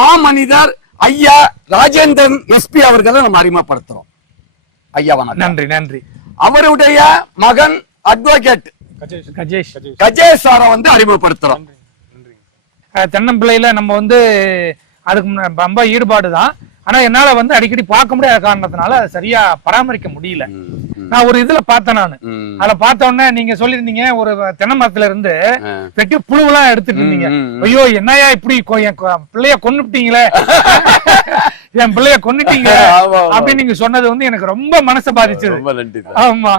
மாமனிதர் ஐயா ராஜேந்திரன் எஸ்பி அவர்களை நம்ம அறிமுகப்படுத்துறோம் ஐயா வணக்கம் நன்றி நன்றி அவருடைய மகன் அட்வொகேட் கஜேஷ் சாரை வந்து அறிமுகப்படுத்துறோம் தென்னம்பிள்ளையில நம்ம வந்து அதுக்கு ரொம்ப ஈடுபாடுதான் ஆனா என்னால வந்து அடிக்கடி பார்க்க முடியாத காரணத்தினால சரியா பராமரிக்க முடியல நான் ஒரு இதுல பார்த்தேன் நானு அதுல பார்த்த உடனே நீங்க சொல்லிருந்தீங்க ஒரு தென்னை மரத்துல இருந்து வெட்டி புழுவெல்லாம் எடுத்துட்டு இருந்தீங்க ஐயோ என்னையா இப்படி பிள்ளைய கொண்டுட்டீங்களே என் பிள்ளைய கொண்டுட்டீங்க அப்படின்னு நீங்க சொன்னது வந்து எனக்கு ரொம்ப மனசை பாதிச்சது ஆமா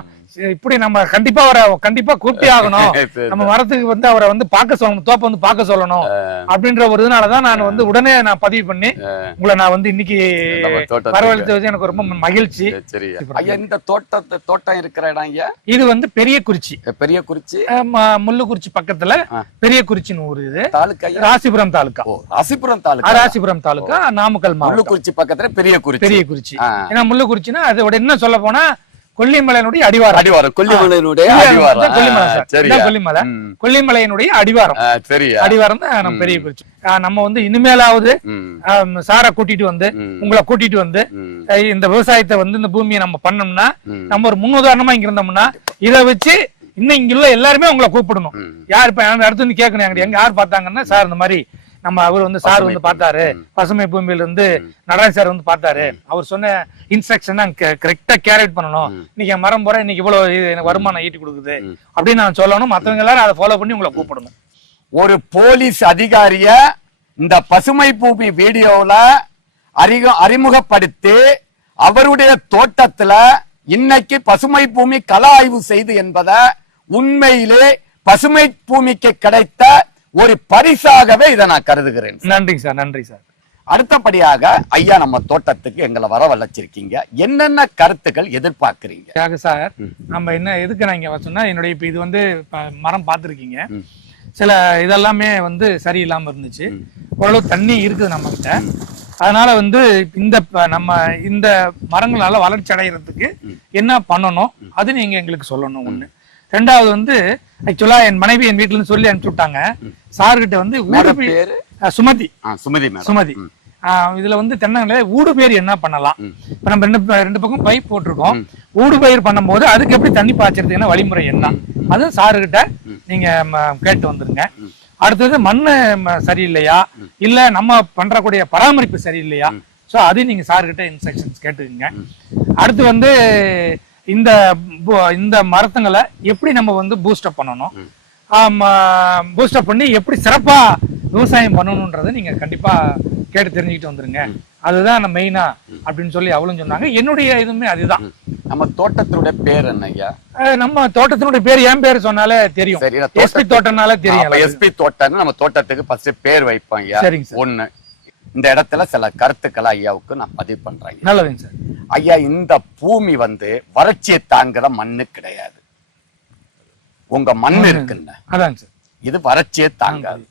இப்படி நம்ம கண்டிப்பா அவரை கண்டிப்பா கூப்பிட்டே ஆகணும் நம்ம வரத்துக்கு வந்து அவரை வந்து பார்க்க சொல்லணும் தோப்ப வந்து பார்க்க சொல்லணும் அப்படின்ற ஒரு இதனாலதான் நான் வந்து உடனே நான் பதிவு பண்ணி உங்களை நான் வந்து இன்னைக்கு வரவழைத்து வச்சு எனக்கு ரொம்ப மகிழ்ச்சி இந்த தோட்டத்தை தோட்டம் இருக்கிற இடம் இது வந்து பெரிய குறிச்சி பெரிய குறிச்சி முள்ளுக்குறிச்சி பக்கத்துல பெரிய குறிச்சின்னு ஊர் இது தாலுக்கா ராசிபுரம் தாலுக்கா ராசிபுரம் தாலுக்கா ராசிபுரம் தாலுக்கா நாமக்கல் மாவட்டம் முள்ளுக்குறிச்சி பக்கத்துல பெரிய குறிச்சி பெரிய குறிச்சி ஏன்னா முள்ளுக்குறிச்சின்னா அதோட என்ன சொல்ல போனா கொல்லிமலையினுடைய அடிவாரம் அடிவாரம் கொல்லிமலையினுடைய அடிவாரம் கொல்லிமலை கொல்லிமலை கொல்லிமலையினுடைய அடிவாரம் சரி அடிவாரம் தான் நம்ம பெரிய பிரச்சனை நம்ம வந்து இனிமேலாவது சாரை கூட்டிட்டு வந்து உங்களை கூட்டிட்டு வந்து இந்த விவசாயத்தை வந்து இந்த பூமியை நம்ம பண்ணோம்னா நம்ம ஒரு முன்னுதாரணமா இங்க இருந்தோம்னா இதை வச்சு இன்னும் இங்க உள்ள எல்லாருமே உங்களை கூப்பிடணும் யார் இப்ப அடுத்து கேட்கணும் எங்க யார் பார்த்தாங்கன்னா சார் இந்த மாதிரி நம்ம அவர் வந்து சார் வந்து பார்த்தாரு பசுமை பூமியில இருந்து நடராஜ் சார் வந்து பார்த்தாரு அவர் சொன்ன இன்ஸ்ட்ரக்ஷன் கரெக்டா அவுட் பண்ணணும் இன்னைக்கு மரம் போற இன்னைக்கு இவ்வளவு எனக்கு வருமானம் ஈட்டி கொடுக்குது அப்படின்னு நான் சொல்லணும் மத்தவங்க எல்லாரும் அதை ஃபாலோ பண்ணி உங்களை கூப்பிடணும் ஒரு போலீஸ் அதிகாரிய இந்த பசுமை பூமி வீடியோல அறிக அறிமுகப்படுத்தி அவருடைய தோட்டத்துல இன்னைக்கு பசுமை பூமி கல ஆய்வு செய்து என்பதை உண்மையிலே பசுமை பூமிக்கு கிடைத்த ஒரு பரிசாகவே இதை நான் கருதுகிறேன் நன்றி சார் நன்றி சார் அடுத்தபடியாக ஐயா நம்ம தோட்டத்துக்கு எங்களை வர வரவழைச்சிருக்கீங்க என்னென்ன கருத்துக்கள் எதிர்பார்க்குறீங்க சார் நம்ம என்ன எதுக்கு நான் இங்கே வச்சோம்னா என்னுடைய இப்போ இது வந்து மரம் பார்த்துருக்கீங்க சில இதெல்லாமே வந்து சரியில்லாமல் இருந்துச்சு ஓரளவு தண்ணி இருக்குது நம்ம கிட்ட அதனால வந்து இந்த நம்ம இந்த மரங்களால வளர்ச்சி அடைகிறதுக்கு என்ன பண்ணணும் அது நீங்க எங்களுக்கு சொல்லணும் ஒன்று ரெண்டாவது வந்து ஆக்சுவலா என் மனைவி என் வீட்டுல சொல்லி அனுப்பிச்சு விட்டாங்க கிட்ட வந்து சுமதி சுமதி சுமதி இதுல வந்து தென்னங்களை ஊடு பயிர் என்ன பண்ணலாம் இப்ப நம்ம ரெண்டு ரெண்டு பக்கம் பைப் போட்டிருக்கோம் ஊடு பயிர் பண்ணும்போது அதுக்கு எப்படி தண்ணி பாய்ச்சறதுக்கு வழிமுறை என்ன அது கிட்ட நீங்க கேட்டு வந்துருங்க அடுத்தது மண் சரியில்லையா இல்ல நம்ம பண்றக்கூடிய பராமரிப்பு சரியில்லையா சோ அதையும் நீங்க கிட்ட இன்ஸ்ட்ரக்ஷன்ஸ் கேட்டுக்கோங்க அடுத்து வந்து இந்த இந்த மரத்துங்களை எப்படி நம்ம வந்து பூஸ்டப் பண்ணணும் பூஸ்டப் பண்ணி எப்படி சிறப்பாக விவசாயம் பண்ணணுன்றதை நீங்கள் கண்டிப்பாக கேட்டு தெரிஞ்சுக்கிட்டு வந்துருங்க அதுதான் நம்ம மெயினா அப்படின்னு சொல்லி அவளும் சொன்னாங்க என்னுடைய இதுவுமே அதுதான் நம்ம தோட்டத்தினுடைய பேர் என்னையா நம்ம தோட்டத்தினுடைய பேர் என் பேர் சொன்னாலே தெரியும் எஸ்பி தோட்டம்னால தெரியும் எஸ்பி தோட்டம்னு நம்ம தோட்டத்துக்கு ஃபர்ஸ்ட் பேர் வைப்பாங்க ஒன்னு இந்த இடத்துல சில கருத்துக்களை ஐயாவுக்கு நான் பதிவு பண்றேன் நல்லதுங்க சார் ஐயா இந்த பூமி வந்து வறட்சியை தாங்குற மண்ணு கிடையாது உங்க மண் இருக்கு இது வறட்சியை தாங்காது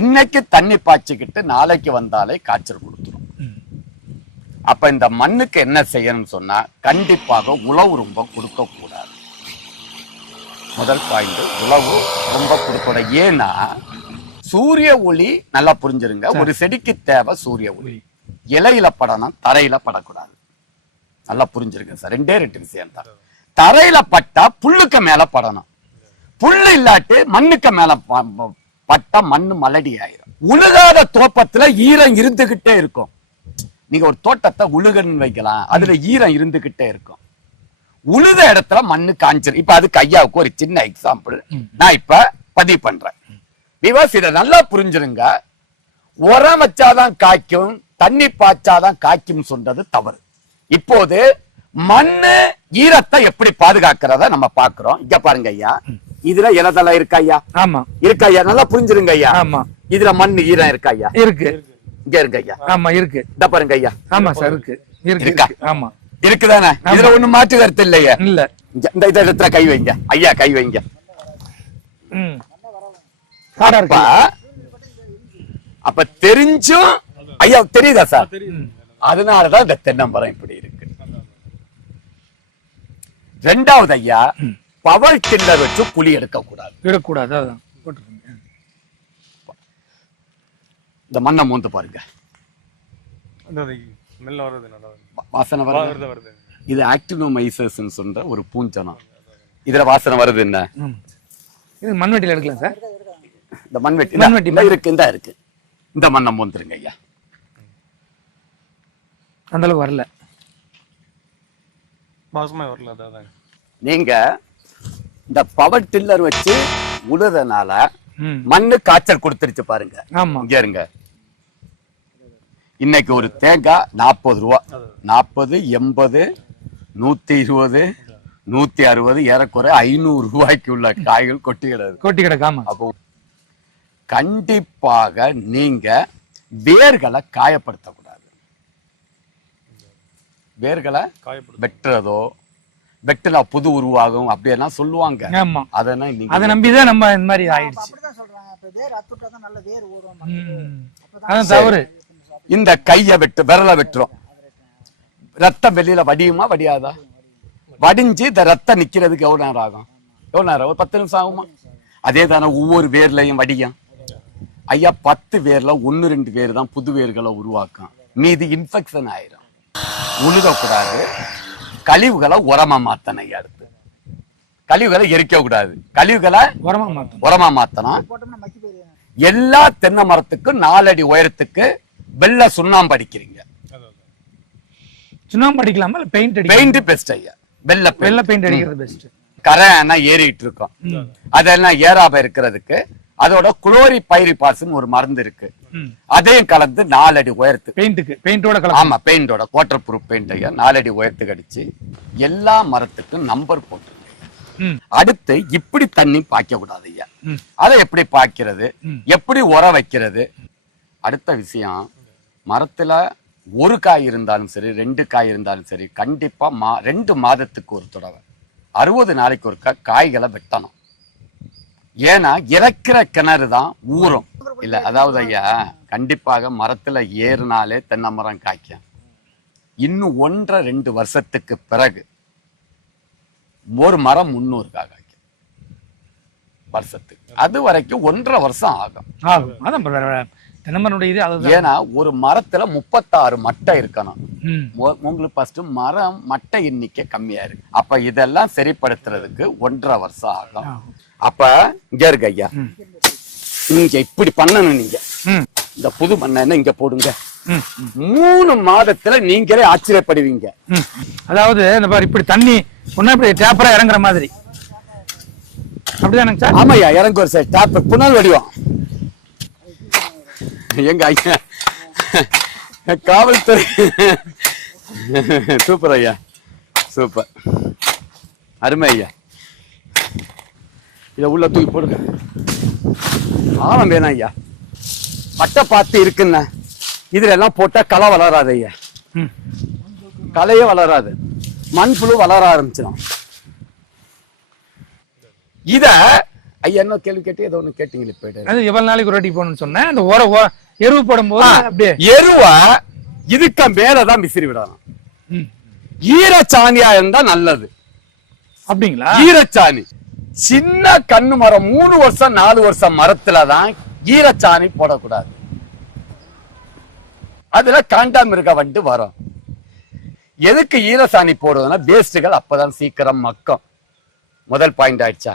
இன்னைக்கு தண்ணி பாய்ச்சிக்கிட்டு நாளைக்கு வந்தாலே காய்ச்சல் கொடுத்துரும் அப்ப இந்த மண்ணுக்கு என்ன செய்யணும்னு சொன்னா கண்டிப்பாக உழவு ரொம்ப கொடுக்க கூடாது முதல் பாயிண்ட் உழவு ரொம்ப கொடுக்க ஏன்னா சூரிய ஒளி நல்லா புரிஞ்சிருங்க ஒரு செடிக்கு தேவை சூரிய ஒளி இலையில படணும் தரையில படக்கூடாது நல்லா புரிஞ்சிருக்கு சார் ரெண்டே ரெண்டு விஷயம் தான் தரையில பட்டா புல்லுக்கு மேல படணும் புல்லு இல்லாட்டு மண்ணுக்கு மேல பட்டா மண்ணு மலடி ஆயிரும் உழுகாத தோப்பத்துல ஈரம் இருந்துகிட்டே இருக்கும் நீங்க ஒரு தோட்டத்தை உழுகன்னு வைக்கலாம் அதுல ஈரம் இருந்துகிட்டே இருக்கும் உழுத இடத்துல மண்ணு காஞ்சிரும் இப்ப அது கையாவுக்கு ஒரு சின்ன எக்ஸாம்பிள் நான் இப்ப பதிவு பண்றேன் விவாஸ் இதை நல்லா புரிஞ்சிருங்க உரம் வச்சாதான் காய்க்கும் தண்ணி பாய்ச்சாதான் காய்க்கும் சொல்றது தவறு இப்போது மண்ணு ஈரத்தை எப்படி பாதுகாக்கிறத நம்ம பாக்குறோம் இங்க பாருங்க ஐயா இதுல இலதெல்லாம் இருக்கா ஐயா ஆமா இருக்கா ஐயா நல்லா புரிஞ்சிருங்க ஐயா ஆமா இதுல மண் ஈரம் இருக்கா ஐயா இருக்கு இங்க இருக்கு ஐயா ஆமா இருக்கு இந்த பாருங்க ஐயா ஆமா சார் இருக்கு இருக்கு ஆமா இருக்குதானே இதுல ஒண்ணு மாற்று கருத்து இல்லையா இல்ல இந்த இதை இடத்துல கை வைங்க ஐயா கை வைங்க அப்ப தெரிஞ்சும் ஐயா தெரியுதா சார் அதனாலதான் இந்த தென்னம்பரம் இப்படி இருக்கு ரெண்டாவது ஐயா பவர் டில்லர் வச்சு புலி எடுக்கக்கூடாது எடுக்கக்கூடாது இந்த மண்ணை மூந்து பாருங்க வாசனை வருது இது ஆக்டினோமைசஸ் சொல்ற ஒரு பூஞ்சனம் இதுல வாசனை வருது என்ன இது மண்வெட்டியில் எடுக்கலாம் சார் இந்த மண்வெட்டி மண்வெட்டி இருக்கு இந்த இருக்கு இந்த மண்ணை மூந்துருங்க ஐயா அந்தளவு வரல மாசமாக வரல அதான் நீங்க இந்த பவர் டில்லர் வச்சு உழுதனால மண்ணு காய்ச்சல் கொடுத்துருச்சு பாருங்க இங்க இருங்க இன்னைக்கு ஒரு தேங்காய் நாற்பது ரூபா நாற்பது எண்பது நூத்தி இருபது நூத்தி அறுபது ஏறக்குறை ஐநூறு ரூபாய்க்கு உள்ள காய்கள் கொட்டி கிடக்கு கொட்டி கிடக்காம அப்போ கண்டிப்பாக நீங்க வேர்களை காயப்படுத்தக்கூடாது வேர்களை வெட்டுறதோ வெட்டினா புது உருவாகும் எல்லாம் சொல்லுவாங்க அதெல்லாம் அதை நம்பிதான் நம்ம இந்த மாதிரி ஆயிடுச்சு இந்த கைய வெட்டு விரல வெட்டுறோம் ரத்தம் வெளியில வடியுமா வடியாதா வடிஞ்சு இந்த ரத்தம் நிக்கிறதுக்கு எவ்வளவு நேரம் ஆகும் எவ்வளவு நேரம் ஒரு பத்து நிமிஷம் ஆகுமா அதே தானே ஒவ்வொரு வேர்லையும் வடியும் ஐயா பத்து வேர்ல ஒன்னு ரெண்டு வேர் தான் புது வேர்களை உருவாக்கும் மீதி இன்ஃபெக்ஷன் ஆயிரும் உழுதக்கூடாது கழிவுகளை உரமா மாத்தணும் அடுத்து கழிவுகளை எரிக்க கூடாது கழிவுகளை உரமா மாத்தணும் எல்லா தென்னை மரத்துக்கும் நாலடி உயரத்துக்கு வெள்ள சுண்ணாம்பு அடிக்கிறீங்க கரை ஏறிட்டு இருக்கோம் அதெல்லாம் ஏறாப இருக்கிறதுக்கு அதோட குளோரி பைரிபாஸ்னு ஒரு மருந்து இருக்கு அதையும் கலந்து நாலடி உயரத்து பெயிண்ட்டுக்கு பெயிண்டோட ஆமா பெயிண்டோட கோட்டர் ப்ரூஃப் பெயிண்ட்டையா நாலடி உயர்த்து கடிச்சு எல்லா மரத்துக்கும் நம்பர் போட்டு அடுத்து இப்படி தண்ணி பாய்க்க கூடாது ஐயா அதை எப்படி பாய்க்கிறது எப்படி உர வைக்கிறது அடுத்த விஷயம் மரத்துல ஒரு காய் இருந்தாலும் சரி ரெண்டு காய் இருந்தாலும் சரி கண்டிப்பா மா ரெண்டு மாதத்துக்கு ஒரு தடவை அறுபது நாளைக்கு ஒருக்கா காய்களை வெட்டணும் ஏன்னா இறக்கிற கிணறு தான் ஊறும் இல்ல அதாவது ஐயா கண்டிப்பாக மரத்துல ஏறினாலே தென்னை மரம் காய்க்கும் இன்னும் ஒன்றரை ரெண்டு வருஷத்துக்கு பிறகு ஒரு மரம் முன்னூறு காய்க்கும் வருஷத்துக்கு அது வரைக்கும் ஒன்றரை வருஷம் ஆகும் ஆகும் அதான் அதுதான் ஏன்னா ஒரு மரத்துல முப்பத்தாறு மட்டை இருக்கணும் உங்களுக்கு ஃபர்ஸ்ட் மரம் மட்டை எண்ணிக்கை கம்மியா இருக்கு அப்ப இதெல்லாம் சரிப்படுத்துறதுக்கு ஒன்றரை வருஷம் ஆகும் அப்ப இங்க இருக்கு ஐயா நீங்க இப்படி பண்ணணும் நீங்க இந்த புது மண்ணை இங்க போடுங்க மூணு மாதத்துல நீங்களே ஆச்சரியப்படுவீங்க அதாவது இந்த மாதிரி இப்படி தண்ணி ஒன்னா இப்படி டேப்பரா இறங்குற மாதிரி அப்படிதானுங்க சார் ஆமாய்யா இறங்குவார் சார் டேப்பர் புனல் வடிவம் எங்க ஐயா காவல்துறை சூப்பர் ஐயா சூப்பர் அருமை ஐயா இதை உள்ள தூக்கி போடுங்க ஆழம் வேணாம் ஐயா பட்டை பார்த்து இருக்குண்ண இதுல எல்லாம் போட்டா களை வளராது ஐயா களையே வளராது மண் புழு வளர ஆரம்பிச்சிடும் இத ஐயா என்ன கேள்வி கேட்டு ஏதோ ஒன்று கேட்டீங்களே போயிட்டு எவ்வளவு நாளைக்கு ஒரு வாட்டி போகணும்னு சொன்னேன் அந்த உர எருவு போடும் அப்படியே எருவா இதுக்கு மேலதான் விசிறி விடணும் ஈர சாணியா இருந்தா நல்லது அப்படிங்களா ஈரச்சாணி சின்ன கண்ணு மரம் மூணு வருஷம் நாலு வருஷம் மரத்துலதான் தான் ஈரச்சாணி போடக்கூடாது அதுல காண்டாம் இருக்க வண்டு வரும் எதுக்கு ஈரசாணி போடுறதுன்னா வேஸ்ட்டுகள் அப்பதான் சீக்கிரம் மக்கும் முதல் பாயிண்ட் ஆயிடுச்சா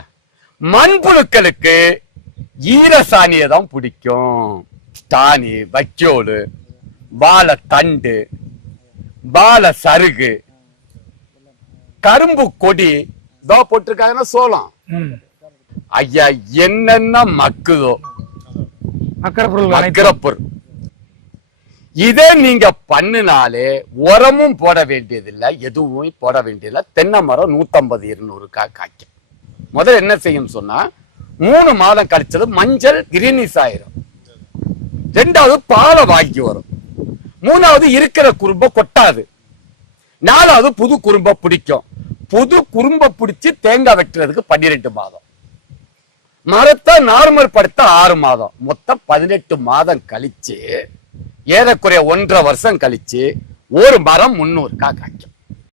மண்புழுக்களுக்கு ஈரசாணியை தான் பிடிக்கும் தானி வைக்கோல் வாழை தண்டு வாழை சருகு கரும்பு கொடி இதோ போட்டிருக்காங்கன்னா சோளம் ஐயா என்னென்ன மக்குதோ மக்கரப்பொருள் இதே நீங்க பண்ணினாலே உரமும் போட வேண்டியதில்லை எதுவும் போட வேண்டியதில்லை தென்னை மரம் நூத்தம்பது இருநூறுக்கா காய்க்கும் முதல்ல என்ன செய்யும் சொன்னா மூணு மாதம் கழிச்சது மஞ்சள் கிரீனிஸ் ஆயிரும் ரெண்டாவது பாலை வாங்கி வரும் மூணாவது இருக்கிற குறும்ப கொட்டாது நாலாவது புது குறும்ப பிடிக்கும் புது குறும்ப பிடிச்சி தேங்காய் வெட்டுறதுக்கு பன்னிரெண்டு மாதம் மரத்தை நார்மல் படுத்த ஆறு மாதம் மொத்தம் பதினெட்டு மாதம் கழிச்சு ஏறக்குறைய ஒன்றரை வருஷம் கழிச்சு ஒரு மரம் முன்னூறு காய்க்கும்